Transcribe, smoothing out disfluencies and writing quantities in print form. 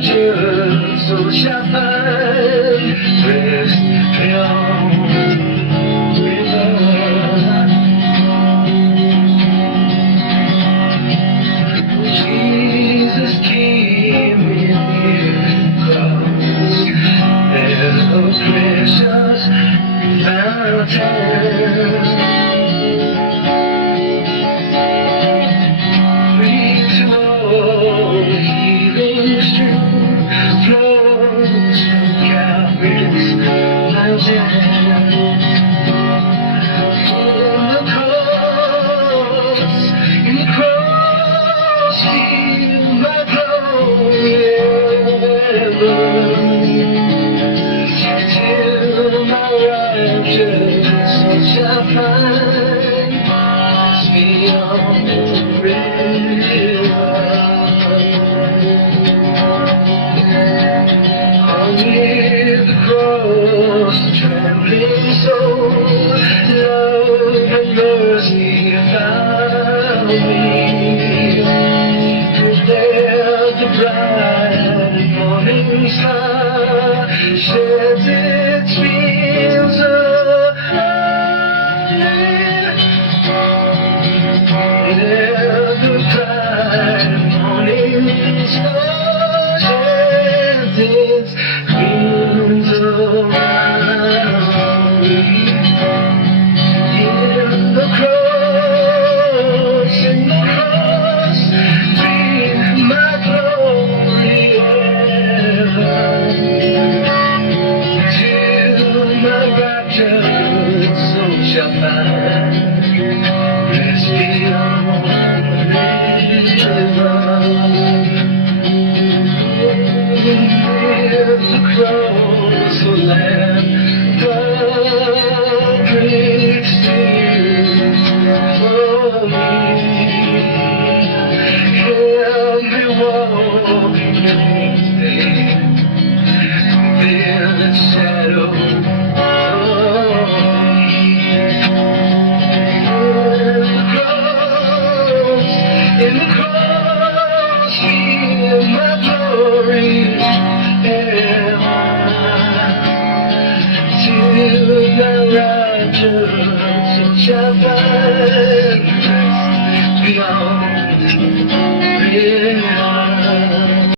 rapture, so shall find rest beyond river. Jesus came in the cross, there's a precious fountain. Trembling soul, love and mercy found me. And there the bright morning star sheds its beams around me. There the bright morning star